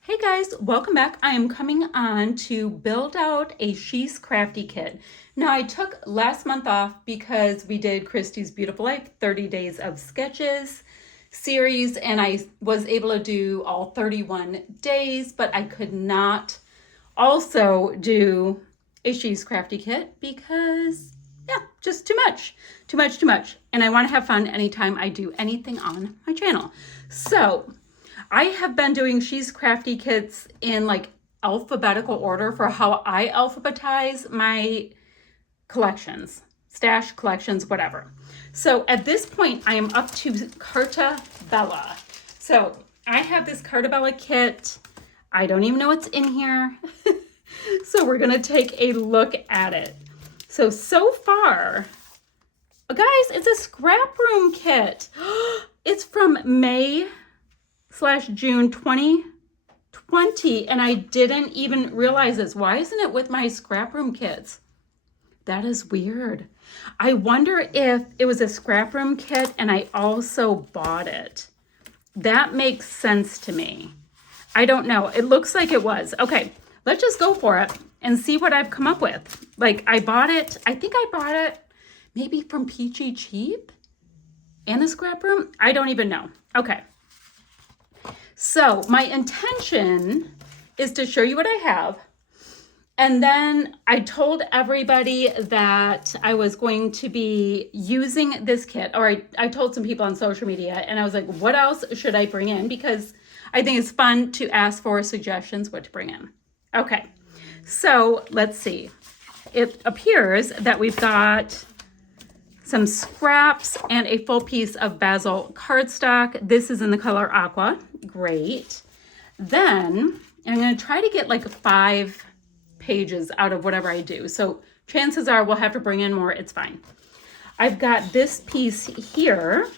Hey guys, welcome back. I am coming on to build out a She's Crafty kit. Now I took last month off because we did Christy's Beautiful Life 30 Days of Sketches series and I was able to do all 31 days, but I could not also do a She's Crafty kit because just too much. And I want to have fun anytime I do anything on my channel. So I have been doing She's Crafty kits in like alphabetical order for how I alphabetize my collections, stash collections, whatever. So at this point, I am up to Carta Bella. So I have this Carta Bella kit. I don't even know what's in here. So we're going to take a look at it. So far, guys, it's a scrap room kit. It's from May/June 2020, and I didn't even realize this. Why isn't it with my scrap room kits? That is weird. I wonder if it was a scrap room kit and I also bought it. That makes sense to me. I don't know. It looks like it was. Okay, let's just go for it and see what I've come up with. Like, I bought it. I think I bought it maybe from Peachy Cheap and the scrap room. I don't even know. Okay. So my intention is to show you what I have. And then I told everybody that I was going to be using this kit, or I told some people on social media, and I was like, what else should I bring in? Because I think it's fun to ask for suggestions what to bring in. Okay, so let's see. It appears that we've got some scraps and a full piece of basil cardstock. This is in the color aqua. Great. Then I'm going to try to get like 5 pages out of whatever I do. So chances are we'll have to bring in more. It's fine. I've got this piece here,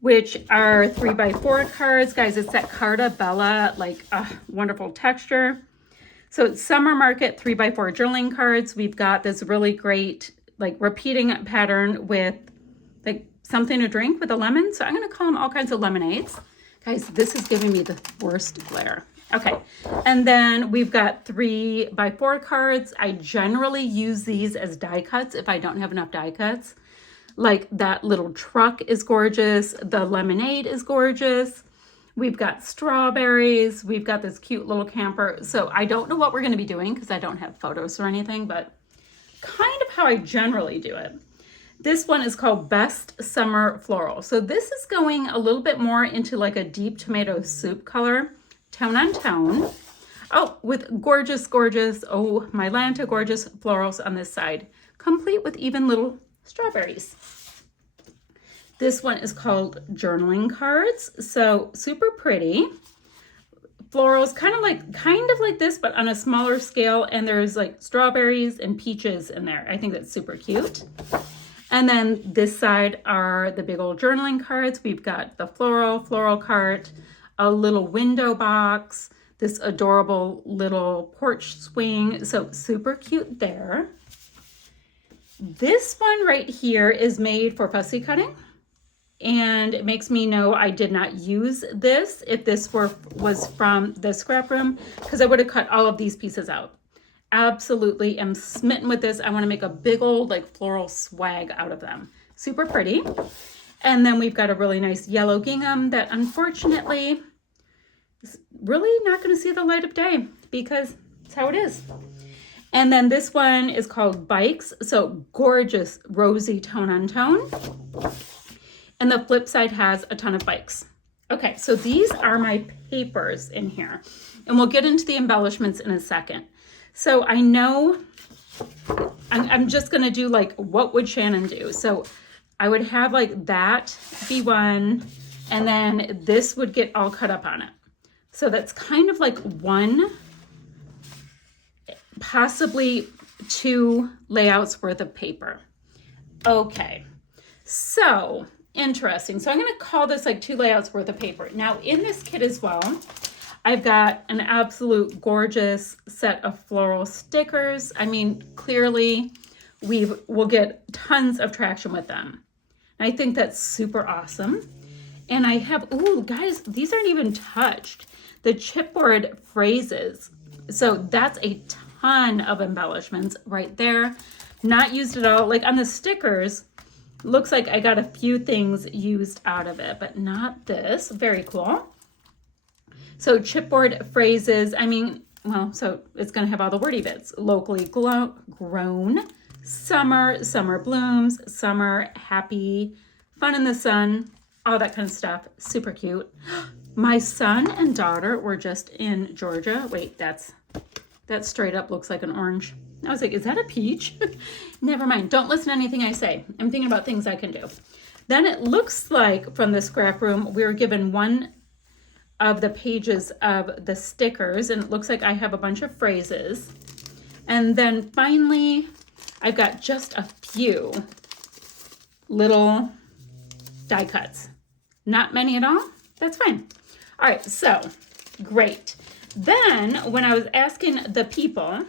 which are 3x4 cards. Guys, it's that Carta Bella, like wonderful texture. So it's Summer Market 3x4 journaling cards. We've got this really great like repeating pattern with like something to drink with a lemon. So I'm going to call them all kinds of lemonades. Guys, this is giving me the worst glare. Okay. And then we've got 3x4 cards. I generally use these as die cuts if I don't have enough die cuts. Like that little truck is gorgeous. The lemonade is gorgeous. We've got strawberries. We've got this cute little camper. So I don't know what we're going to be doing because I don't have photos or anything, but kind of how I generally do it. This one is called Best Summer Floral. So this is going a little bit more into like a deep tomato soup color, tone on tone. Oh, with gorgeous, oh, Mylanta gorgeous florals on this side, complete with even little strawberries. This one is called Journaling Cards. So super pretty. Florals kind of like this, but on a smaller scale, and there's like strawberries and peaches in there. I think that's super cute. And then this side are the big old journaling cards. We've got the floral cart, a little window box, this adorable little porch swing. So super cute there. This one right here is made for fussy cutting. And it makes me know I did not use this if this was from the scrap room, because I would have cut all of these pieces out. Absolutely am smitten with this. I want to make a big old like floral swag out of them. Super pretty. And then we've got a really nice yellow gingham that unfortunately is really not going to see the light of day because it's how it is. And then this one is called Bikes. So gorgeous rosy tone on tone. And the flip side has a ton of bikes. Okay, so these are my papers in here. And we'll get into the embellishments in a second. So I know I'm just going to do like, what would Shannon do? So I would have like that be one, and then this would get all cut up on it. So that's kind of like one, possibly 2 layouts worth of paper. Okay, so interesting. So I'm going to call this like 2 layouts worth of paper. Now in this kit as well, I've got an absolute gorgeous set of floral stickers. I mean, clearly we'll get tons of traction with them. And I think that's super awesome. And I have, ooh, guys, these aren't even touched. The chipboard phrases. So that's a ton of embellishments right there. Not used at all. Like on the stickers, looks like I got a few things used out of it, but not this. Very cool. So chipboard phrases, I mean, well, so it's going to have all the wordy bits. Locally grown, summer, summer blooms, summer, happy, fun in the sun, all that kind of stuff. Super cute. My son and daughter were just in Georgia. Wait, that straight up looks like an orange. I was like, is that a peach? Never mind. Don't listen to anything I say. I'm thinking about things I can do. Then it looks like from the scrap room, we were given one of the pages of the stickers, and it looks like I have a bunch of phrases. And then finally, I've got just a few little die cuts. Not many at all. That's fine. All right, so great. Then when I was asking the people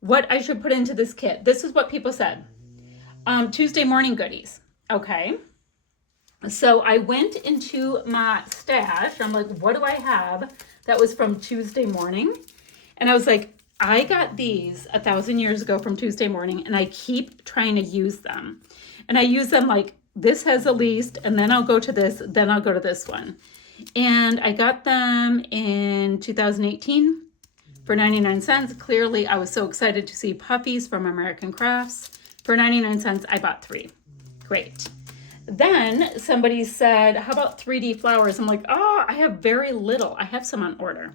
what I should put into this kit, this is what people said. Tuesday morning goodies. Okay. So I went into my stash. I'm like, what do I have that was from Tuesday morning? And I was like, I got these 1,000 years ago from Tuesday morning, and I keep trying to use them. And I use them like, this has a least, and then I'll go to this, then I'll go to this one. And I got them in 2018 for 99 cents. Clearly, I was so excited to see puffies from American Crafts. For 99 cents, I bought 3. Great. Then somebody said, how about 3D flowers? I'm like, oh, I have very little. I have some on order.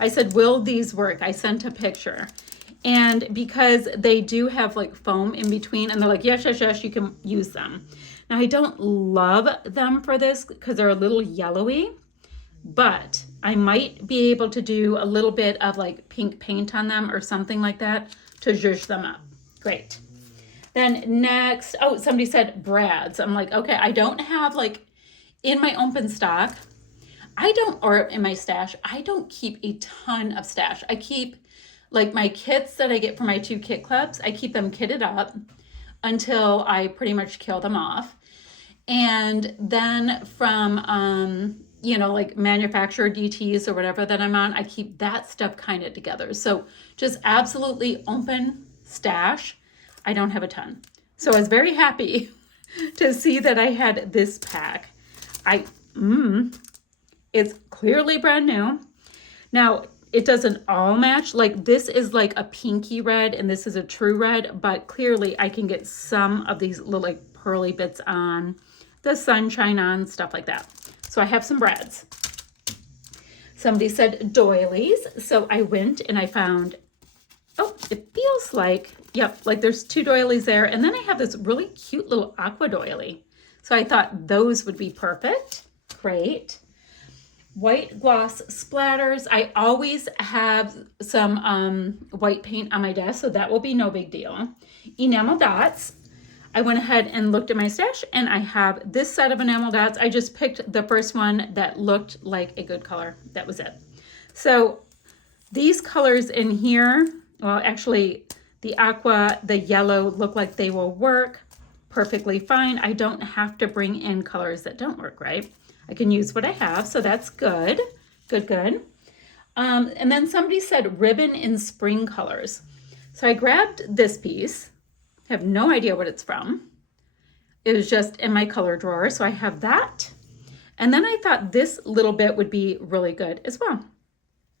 I said, will these work? I sent a picture. And because they do have like foam in between, and they're like, yes, yes, yes, you can use them. Now, I don't love them for this because they're a little yellowy, but I might be able to do a little bit of like pink paint on them or something like that to zhuzh them up. Great. Then next, oh, somebody said brads. I'm like, okay, I don't have like in my open stock, or in my stash, I don't keep a ton of stash. I keep like my kits that I get from my 2 kit clubs, I keep them kitted up until I pretty much kill them off. And then from, like manufacturer DTs or whatever that I'm on, I keep that stuff kind of together. So just absolutely open stash. I don't have a ton. So I was very happy to see that I had this pack. It's clearly brand new. Now, it doesn't all match. Like this is like a pinky red and this is a true red, but clearly I can get some of these little like pearly bits on, the sunshine on, stuff like that. So I have some brads. Somebody said doilies. So I went and I found, oh, it feels like, yep, like there's 2 doilies there. And then I have this really cute little aqua doily. So I thought those would be perfect. Great. White gloss splatters. I always have some white paint on my desk, so that will be no big deal. Enamel dots. I went ahead and looked at my stash, and I have this set of enamel dots. I just picked the first one that looked like a good color. That was it. So these colors in here, well, actually, the aqua, the yellow look like they will work perfectly fine. I don't have to bring in colors that don't work, right? I can use what I have, so that's good. Good. And then somebody said ribbon in spring colors. So I grabbed this piece. I have no idea what it's from. It was just in my color drawer, so I have that. And then I thought this little bit would be really good as well.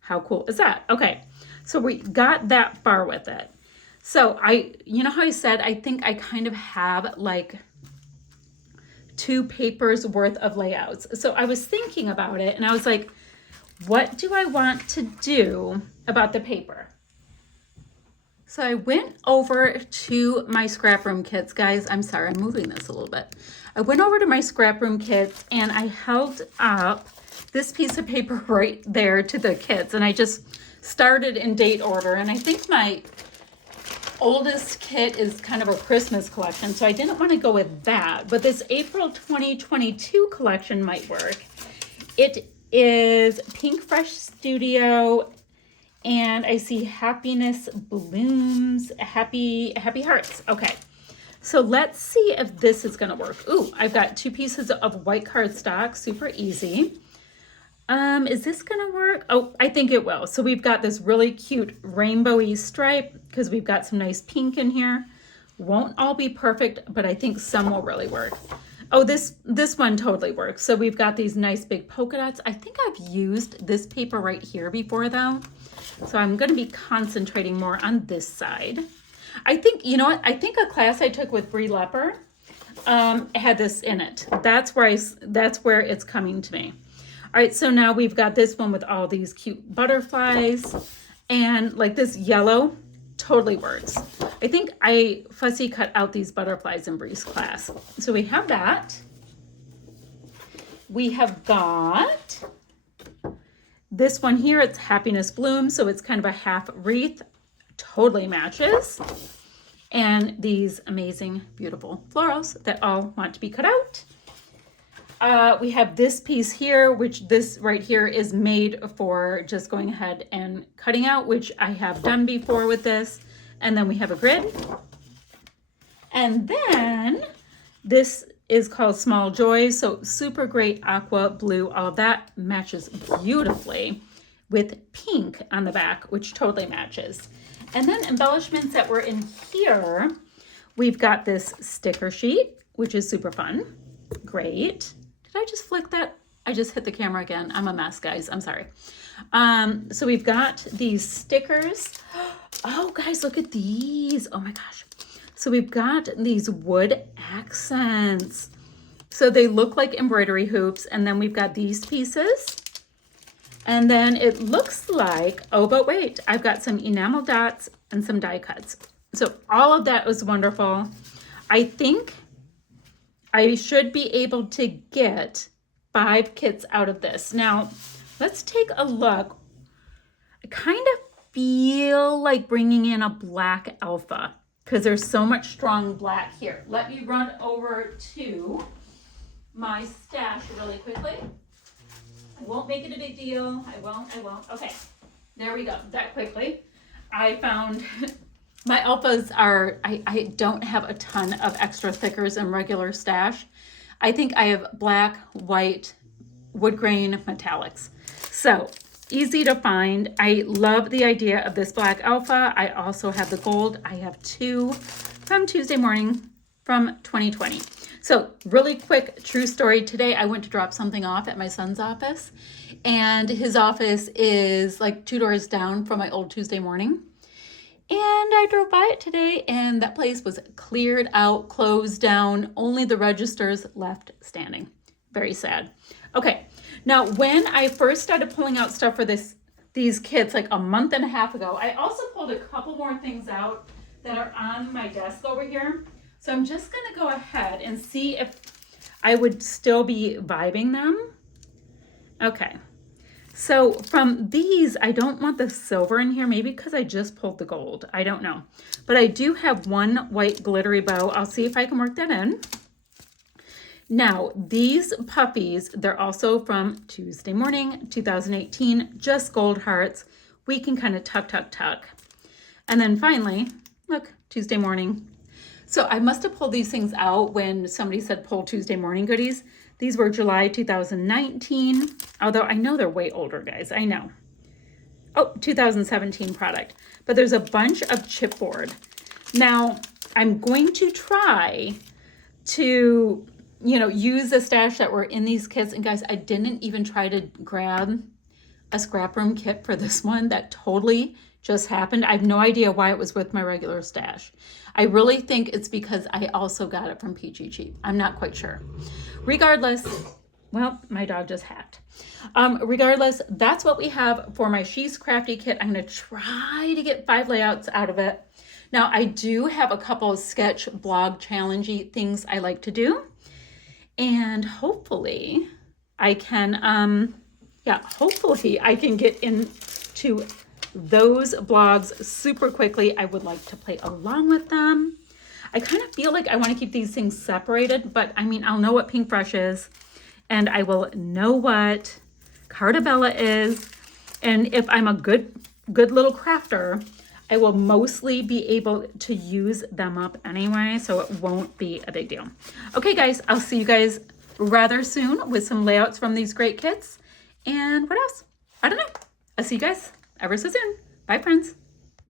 How cool is that? Okay, so we got that far with it. So you know how I said, I think I kind of have like 2 papers worth of layouts. So I was thinking about it and I was like, what do I want to do about the paper? So I went over to my scrap room kits. Guys, I'm sorry, I'm moving this a little bit. I went over to my scrap room kits and I held up this piece of paper right there to the kits. And I just started in date order. And I think my oldest kit is kind of a Christmas collection, so I didn't want to go with that. But this April 2022 collection might work. It is Pink Fresh Studio, and I see Happiness Blooms, Happy Hearts. Okay, so let's see if this is going to work. Ooh, I've got 2 pieces of white cardstock, super easy. Is this gonna work? Oh, I think it will. So we've got this really cute rainbowy stripe because we've got some nice pink in here. Won't all be perfect, but I think some will really work. Oh, this one totally works. So we've got these nice big polka dots. I think I've used this paper right here before though. So I'm gonna be concentrating more on this side. I think, you know what? I think a class I took with Brie Lepper had this in it. That's where it's coming to me. All right, so now we've got this one with all these cute butterflies, and like this yellow totally works. I think I fussy cut out these butterflies in Brie's class. So we have that. We have got this one here. It's Happiness Bloom, so it's kind of a half wreath. Totally matches. And these amazing, beautiful florals that all want to be cut out. We have this piece here, which this right here is made for just going ahead and cutting out, which I have done before with this. And then we have a grid. And then this is called Small Joys. So super great aqua blue. All of that matches beautifully with pink on the back, which totally matches. And then embellishments that were in here, we've got this sticker sheet, which is super fun. Great. Did I just flick that? I just hit the camera again. I'm a mess, guys. I'm sorry. So we've got these stickers. Oh, guys, look at these. Oh my gosh. So we've got these wood accents. So they look like embroidery hoops. And then we've got these pieces. And then it looks like, oh, but wait, I've got some enamel dots and some die cuts. So all of that was wonderful. I think I should be able to get 5 kits out of this. Now, let's take a look. I kind of feel like bringing in a black alpha because there's so much strong black here. Let me run over to my stash really quickly. I won't make it a big deal. I won't. Okay, there we go. That quickly. I found my alphas are, I don't have a ton of extra thickers in regular stash. I think I have black, white, wood grain, metallics. So easy to find. I love the idea of this black alpha. I also have the gold. I have 2 from Tuesday morning from 2020. So really quick, true story. Today I went to drop something off at my son's office, and his office is like 2 doors down from my old Tuesday morning. And I drove by it today, and that place was cleared out, closed down, only the registers left standing. Very sad. Okay, now when I first started pulling out stuff for these kits like a month and a half ago, I also pulled a couple more things out that are on my desk over here. So I'm just gonna go ahead and see if I would still be vibing them. Okay, so from these, I don't want the silver in here, maybe because I just pulled the gold. I don't know. But I do have one white glittery bow. I'll see if I can work that in. Now, these puppies, they're also from Tuesday morning, 2018, just gold hearts. We can kind of tuck, tuck, tuck. And then finally, look, Tuesday morning. So I must have pulled these things out when somebody said pull Tuesday morning goodies. These were July 2019, although I know they're way older, guys. I know. Oh, 2017 product. But there's a bunch of chipboard. Now, I'm going to try to, use the stash that were in these kits. And guys, I didn't even try to grab a scrap room kit for this one. That totally just happened. I have no idea why it was with my regular stash. I really think it's because I also got it from Peachy Cheap. I'm not quite sure. Regardless, well, my dog just hacked. Regardless, that's what we have for my She's Crafty kit. I'm going to try to get 5 layouts out of it. Now, I do have a couple of sketch blog challengey things I like to do. And hopefully I can, hopefully I can get into those blogs super quickly. I would like to play along with them. I kind of feel like I want to keep these things separated, but I mean, I'll know what Pink Brush is, and I will know what Cartabella is. And if I'm a good little crafter, I will mostly be able to use them up anyway, so it won't be a big deal. Okay, guys, I'll see you guys rather soon with some layouts from these great kits. And what else? I don't know. I'll see you guys ever so soon. Bye, friends.